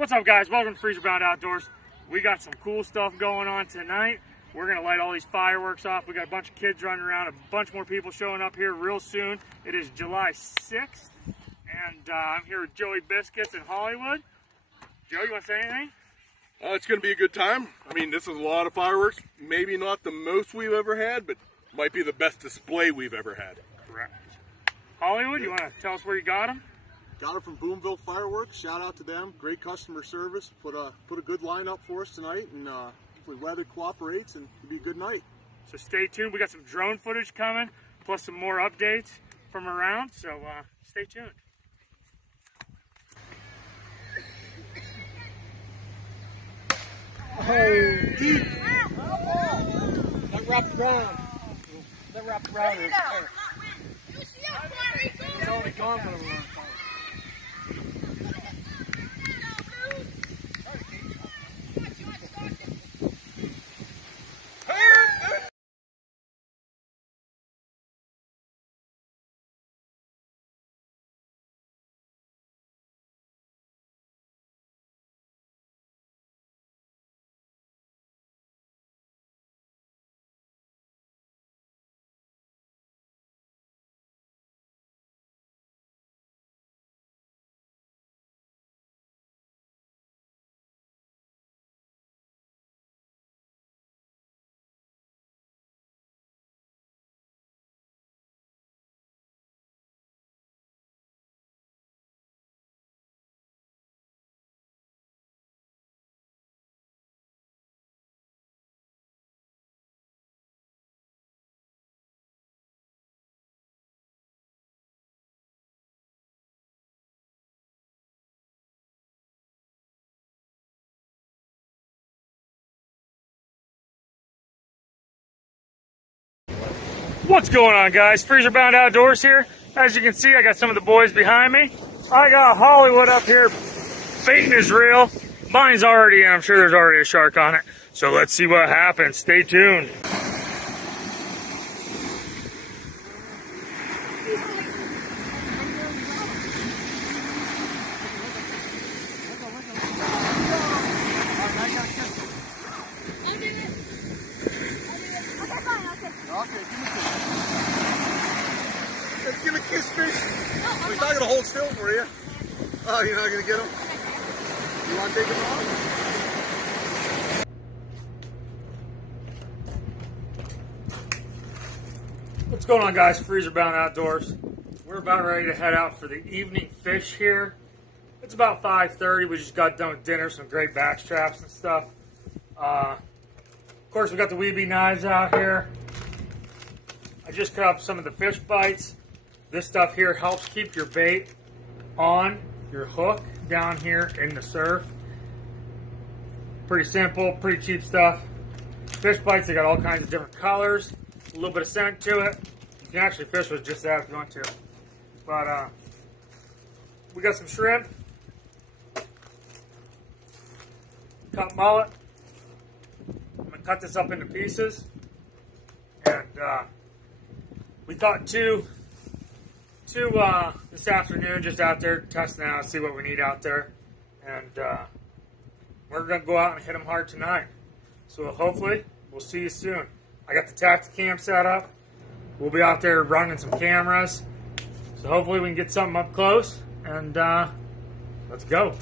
What's up, guys? Welcome to Freezer Bound Outdoors. We got some cool stuff going on tonight. We're going to light all these fireworks off. We got a bunch of kids running around, a bunch more people showing up here real soon. It is July 6th, and I'm here with Joey Biscuits in Hollywood. Joe, you want to say anything? It's going to be a good time. I mean, this is a lot of fireworks. Maybe not the most we've ever had, but might be the best display we've ever had. Correct. Hollywood, you want to tell us where you got them? Got it from Boomville Fireworks. Shout out to them. Great customer service. Put a good lineup for us tonight, and hopefully weather cooperates, and it'll be a good night. So stay tuned. We got some drone footage coming, plus some more updates from around. So stay tuned. Oh, deep. That wrapped around. That wrapped around. It's only gone when we're on fire. What's going on, guys? Freezer Bound Outdoors here. As you can see, I got some of the boys behind me. I got Hollywood up here baiting his reel. Mine's already in. I'm sure there's already a shark on it. So let's see what happens. Stay tuned. Let's give a kiss, fish. He's not going to hold still for you. Oh, you're not going to get him? You want to take him off? What's going on, guys? Freezer Bound Outdoors. We're about ready to head out for the evening fish here. It's about 5:30. We just got done with dinner, some great back straps and stuff. Of course, we got the Weeby knives out here. I just cut up some of the fish bites. This stuff here helps keep your bait on your hook down here in the surf. Pretty simple, pretty cheap stuff. Fish bites, they got all kinds of different colors, a little bit of scent to it. You can actually fish with just that if you want to. But we got some shrimp, cut mullet. I'm gonna cut this up into pieces, and we thought two this afternoon, just out there testing out, see what we need out there, and we're gonna go out and hit them hard tonight. So hopefully we'll see you soon. I got the Tacticam set up. We'll be out there running some cameras, so hopefully we can get something up close, and let's go.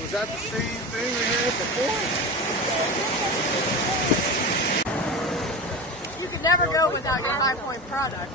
Was that the same thing we had before? You could never go without your High Point products.